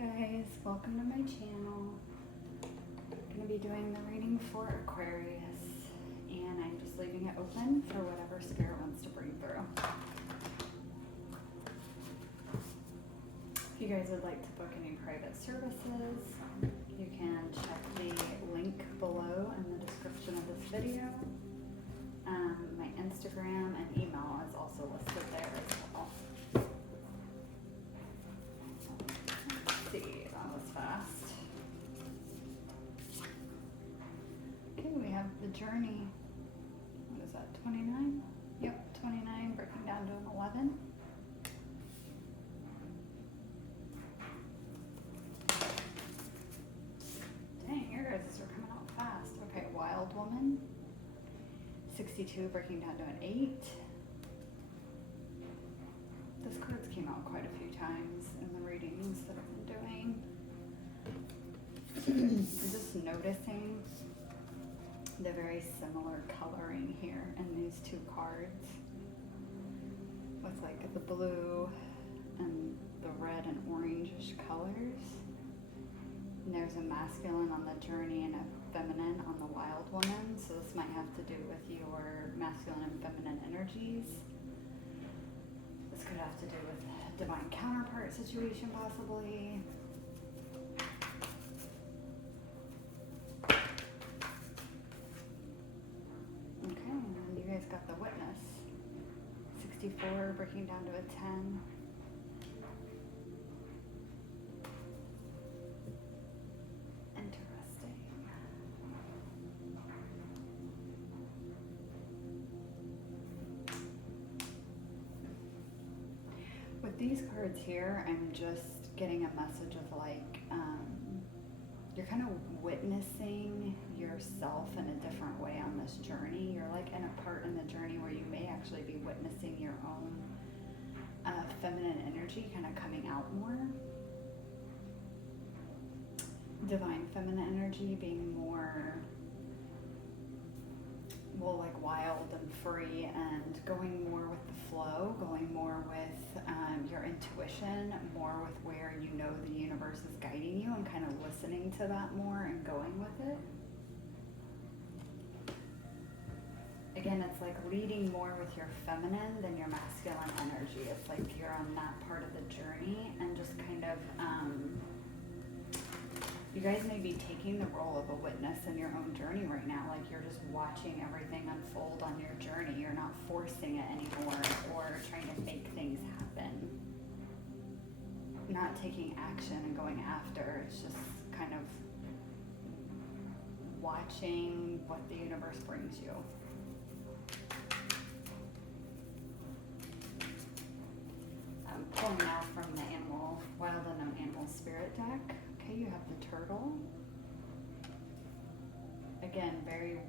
guys, welcome to my channel. I'm going to be doing the reading for Aquarius, and I'm just leaving it open for whatever spirit wants to bring through. If you guys would like to book any private services, you can check the link below in the description of this video. My Instagram and email is also listed there as well. Let's see, that was fast. Okay, we have the journey. What is that, 29? Yep, 29, breaking down to an 11. Dang, your guys are coming out fast. Okay, wild woman. 62, breaking down to an 8. This card's came out quite a few times in the readings that I've been doing. I'm just noticing the very similar coloring here in these two cards, with like the blue and the red and orangish colors. And there's a masculine on the journey and a feminine on the wild woman, so this might have to do with your masculine and feminine energies. This could have to do with divine counterpart situation, possibly. Okay, and then you guys got the witness. 64, breaking down to a 10. With these cards here, I'm just getting a message of like, you're kind of witnessing yourself in a different way on this journey. You're like in a part in the journey where you may actually be witnessing your own feminine energy kind of coming out more. Divine feminine energy being more, well, like wild and free and going more with the flow, going more with your intuition, more with where you know the universe is guiding you and kind of listening to that more and going with it. Again, it's like leading more with your feminine than your masculine energy. It's like you're on that part of the journey and just kind of, you guys may be taking the role of a witness in your own journey right now. Like you're just watching everything unfold on your journey. You're not forcing it anymore or trying to make things happen. Not taking action and going after. It's just kind of watching what the universe brings you. I'm pulling now from the Wild and Animal Spirit deck. Okay, you have the turtle. Again, very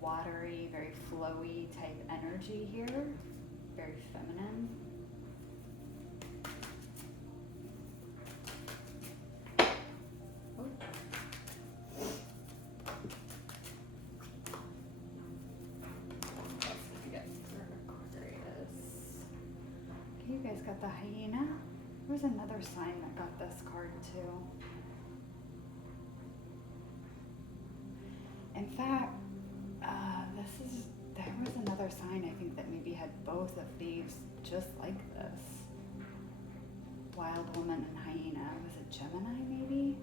watery, very flowy type energy here. Very feminine. Oh. Let's get Aquarius. Okay, you guys got the hyena. There's another sign that got this card too. In fact, there was another sign I think that maybe had both of these just like this. Wild woman and hyena. Was it Gemini maybe?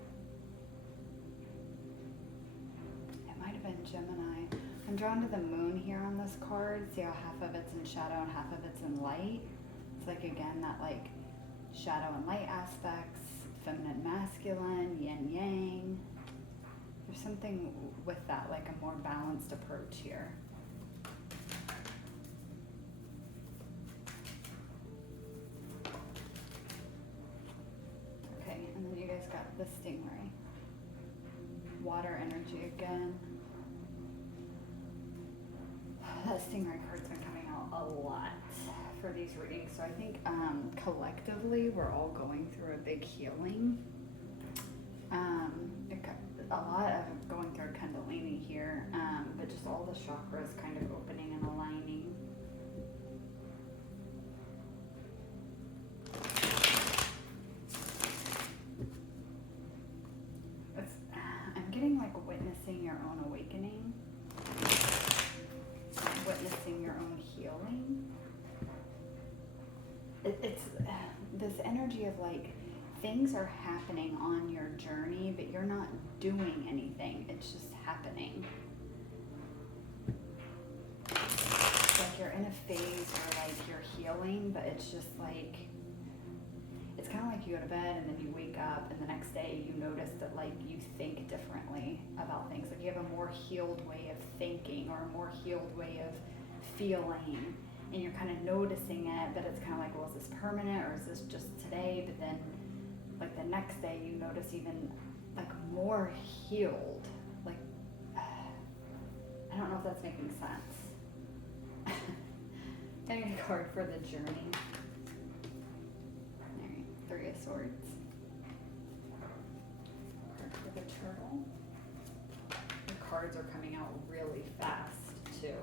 It might have been Gemini. I'm drawn to the moon here on this card. See how half of it's in shadow and half of it's in light? It's like, again, that like shadow and light aspects, feminine, masculine, yin, yang. There's something with that, like a more balanced approach here. Okay, and then you guys got the stingray. Water energy again. That stingray card's been coming out a lot for these readings, so I think collectively we're all going through a big healing. A lot of going through Kundalini here, but just all the chakras kind of opening and aligning. energy of like things are happening on your journey, but you're not doing anything. It's just happening. It's like you're in a phase where like you're healing, but it's just like, it's kind of like you go to bed and then you wake up and the next day you notice that like you think differently about things. Like you have a more healed way of thinking or a more healed way of feeling, and you're kind of noticing it, but it's kind of like, well, is this permanent or is this just today? But then like the next day you notice even like more healed. Like, I don't know if that's making sense. I need a card for the journey. All right, Three of Swords. Card for the turtle. The cards are coming out really fast too.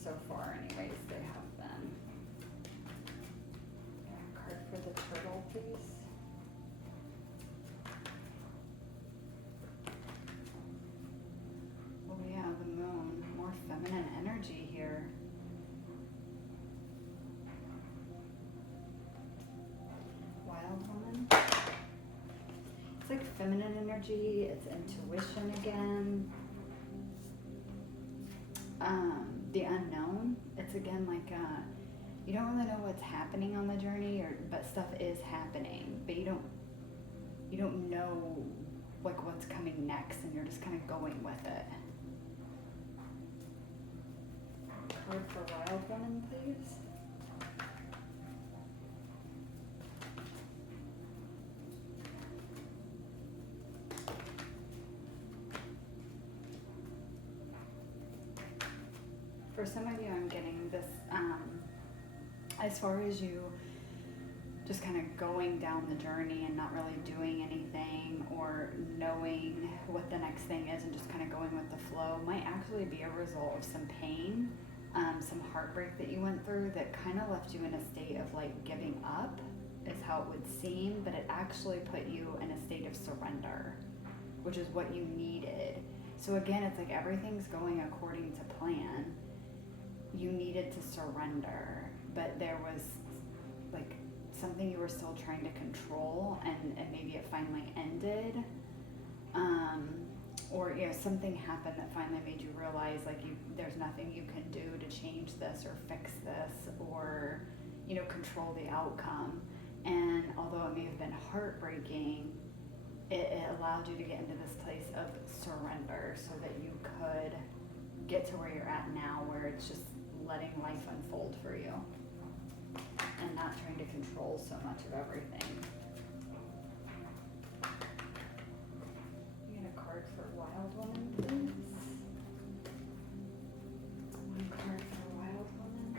So far anyways, they have been. Card for the turtle, please. Oh yeah, the moon. More feminine energy here. Wild woman. It's like feminine energy, it's intuition again. The unknown. It's again like you don't really know what's happening on the journey, but stuff is happening, but you don't know like what's coming next, and you're just kind of going with it. Card for Wild Woman, please. For some of you, I'm getting this, as far as you just kind of going down the journey and not really doing anything or knowing what the next thing is and just kind of going with the flow might actually be a result of some pain, some heartbreak that you went through that kind of left you in a state of like giving up is how it would seem, but it actually put you in a state of surrender, which is what you needed. So again, it's like everything's going according to plan. You needed to surrender, but there was like something you were still trying to control, and maybe it finally ended, or something happened that finally made you realize like there's nothing you can do to change this or fix this or control the outcome. And although it may have been heartbreaking, it allowed you to get into this place of surrender so that you could get to where you're at now, where it's just letting life unfold for you and not trying to control so much of everything. You get a card for Wild Woman, please. One card for Wild Woman.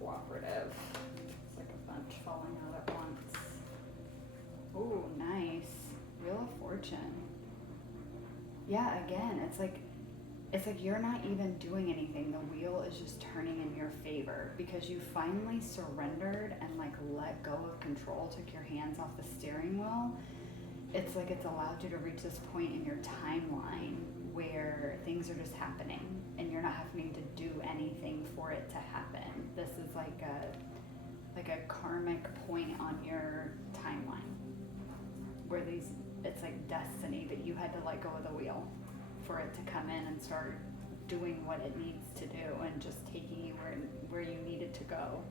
Cooperative. It's like a bunch falling out at once. Oh, nice. Wheel of Fortune. Yeah, again, it's like you're not even doing anything. The wheel is just turning in your favor because you finally surrendered and like let go of control, took your hands off the steering wheel. It's like it's allowed you to reach this point in your timeline where things are just happening and you're not having to do anything for it to happen. This is like a karmic point on your timeline where it's like destiny, but you had to let go of the wheel for it to come in and start doing what it needs to do and just taking you where you needed to go.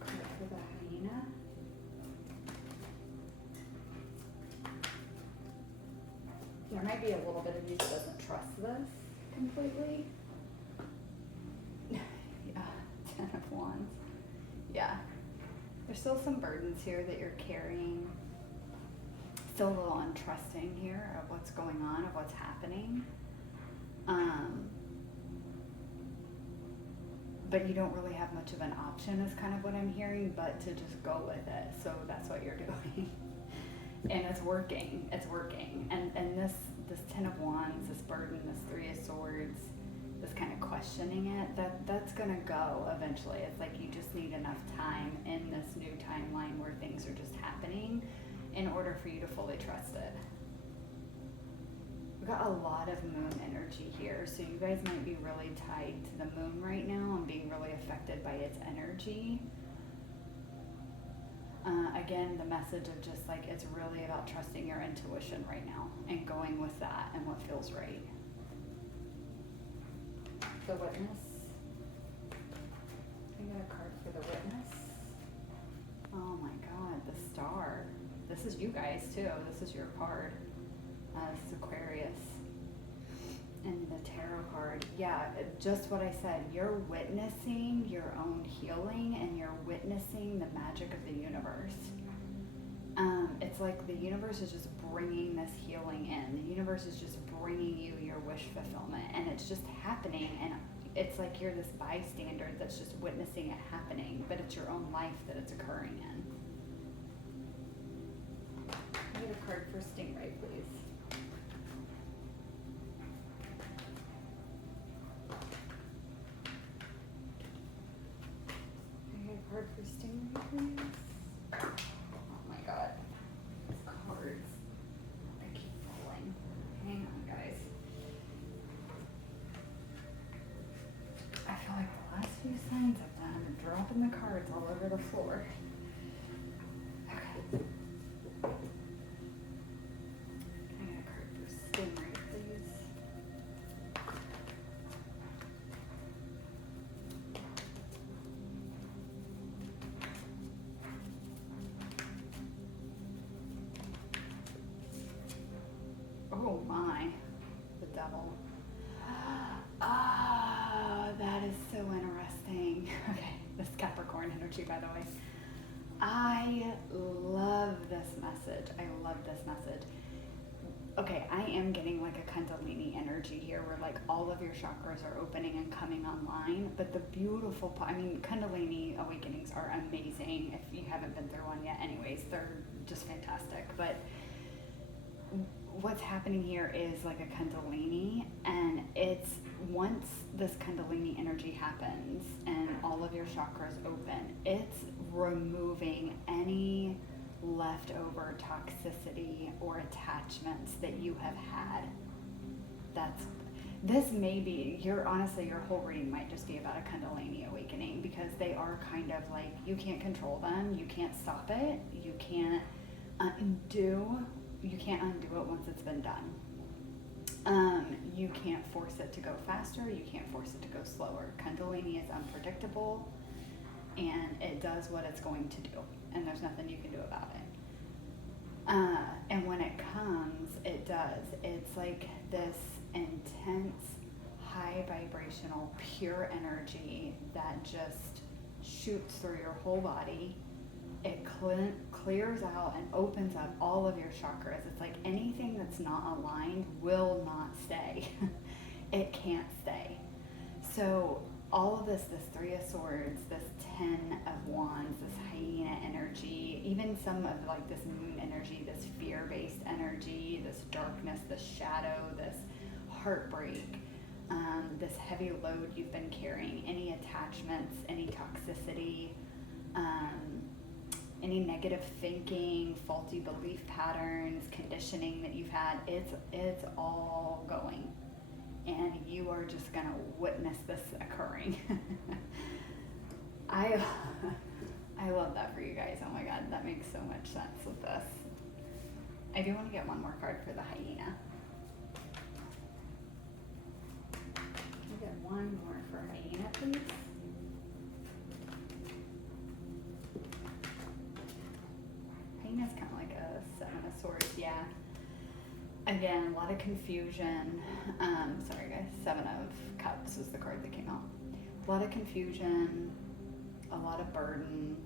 Card for the hyena. There might be a little bit of you that doesn't trust this completely. Yeah, 10 of Wands. Yeah. There's still some burdens here that you're carrying. Still a little untrusting here of what's going on, of what's happening. But you don't really have much of an option is kind of what I'm hearing, but to just go with it. So that's what you're doing. And it's working. And this 10 of Wands, this burden, this 3 of Swords, this kind of questioning it, that's gonna go eventually. It's like you just need enough time in this new timeline where things are just happening in order for you to fully trust it. We've got a lot of moon energy here, so you guys might be really tied to the moon right now and being really affected by its energy. Again, the message of just like, it's really about trusting your intuition right now and going with that and what feels right. The Witness. I got a card for the Witness. Oh my God, the Star. This is you guys too. This is your card. This is Aquarius. And the tarot card. Yeah, just what I said. You're witnessing your own healing and you're witnessing the magic of the universe. It's like the universe is just bringing this healing in. The universe is just bringing you your wish fulfillment, and it's just happening, and it's like you're this bystander that's just witnessing it happening, but it's your own life that it's occurring in. Get a card for Stingray, please. Get a card for Stingray, please. Oh my God. Cards. I keep falling. Hang on, guys. I feel like the last few signs I've done are dropping the cards all over the floor. Okay. Can I get a card for Stingray, please? Oh my, the Devil. Ah, that is so interesting. Okay, this Capricorn energy, by the way. I love this message. I love this message. Okay, I am getting like a Kundalini energy here where like all of your chakras are opening and coming online. But the beautiful, Kundalini awakenings are amazing. If you haven't been through one yet, anyways, they're just fantastic. But what's happening here is like a Kundalini, and it's once this Kundalini energy happens and all of your chakras open, it's removing any leftover toxicity or attachments that you have had. This may be, honestly, your whole reading might just be about a Kundalini awakening, because they are kind of like, you can't control them, you can't stop it, you can't undo it once it's been done. You can't force it to go faster, you can't force it to go slower. Kundalini is unpredictable, and it does what it's going to do, and there's nothing you can do about it. And when it comes, it does. It's like this intense, high vibrational, pure energy that just shoots through your whole body. It clears out and opens up all of your chakras. It's like anything that's not aligned will not stay. It can't stay. So all of this Three of Swords, this Ten of Wands, this hyena energy, even some of like this moon energy, this fear-based energy, this darkness, this shadow, this heartbreak, this heavy load you've been carrying, any attachments, any toxicity, any negative thinking, faulty belief patterns, conditioning that you've had, it's all going. And you are just gonna witness this occurring. I love that for you guys. Oh my God, that makes so much sense with this. I do want to get one more card for the hyena. Can I get one more for hyena, please? Hyena's kind of like a Seven of Swords, yeah. Again, a lot of confusion. Sorry guys, Seven of Cups was the card that came out. A lot of confusion, a lot of burden.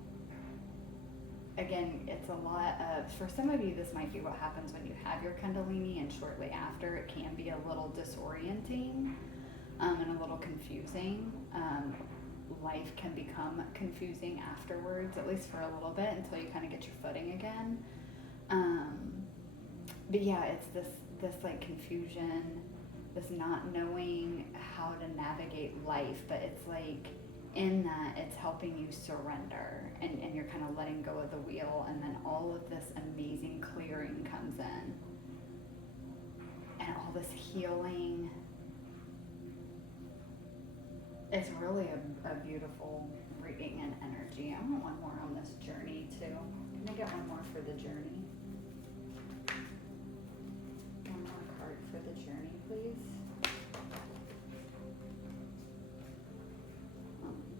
Again, it's a lot of, for some of you, this might be what happens when you have your Kundalini, and shortly after, it can be a little disorienting and a little confusing. Life can become confusing afterwards, at least for a little bit, until you kind of get your footing again. But yeah, it's this like confusion, this not knowing how to navigate life, but it's like in that it's helping you surrender, and you're kind of letting go of the wheel, and then all of this amazing clearing comes in, and all this healing. It's really a beautiful reading and energy. I want one more on this journey too. Can I get one more for the journey? One more card for the journey, please.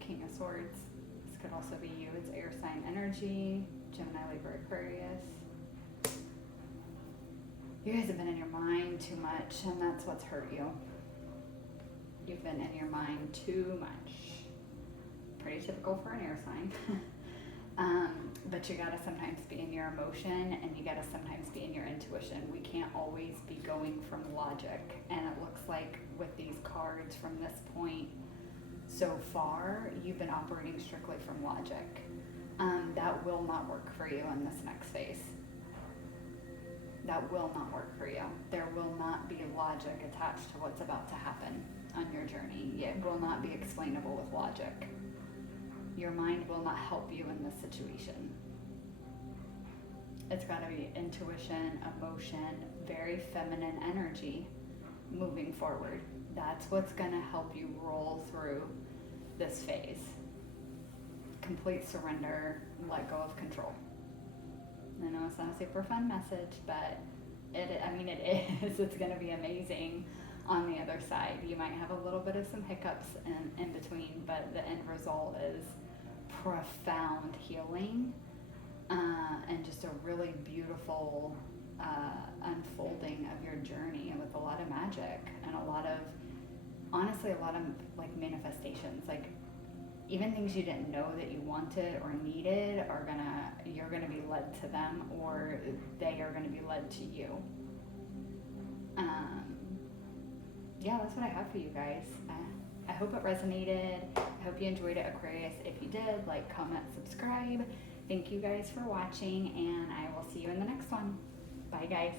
King of Swords. This could also be you. It's air sign energy. Gemini, Libra, Aquarius. You guys have been in your mind too much, and that's what's hurt you. You've been in your mind too much. Pretty typical for an air sign. But you gotta sometimes be in your emotion, and you gotta sometimes be in your intuition. We can't always be going from logic. And it looks like with these cards from this point so far, you've been operating strictly from logic. That will not work for you in this next phase. That will not work for you. There will not be logic attached to what's about to happen on your journey. It will not be explainable with logic. Your mind will not help you in this situation. It's got to be intuition, emotion, very feminine energy moving forward. That's what's going to help you roll through this phase. Complete surrender, let go of control. I know it's not a super fun message, but it is. It's going to be amazing on the other side. You might have a little bit of some hiccups in between, but the end result is profound healing and just a really beautiful unfolding of your journey with a lot of magic and a lot of like manifestations. Like even things you didn't know that you wanted or needed you're gonna be led to them, or they are gonna be led to you. Yeah, that's what I have for you guys. I hope it resonated. I hope you enjoyed it, Aquarius. If you did, like, comment, subscribe. Thank you guys for watching, and I will see you in the next one. Bye, guys.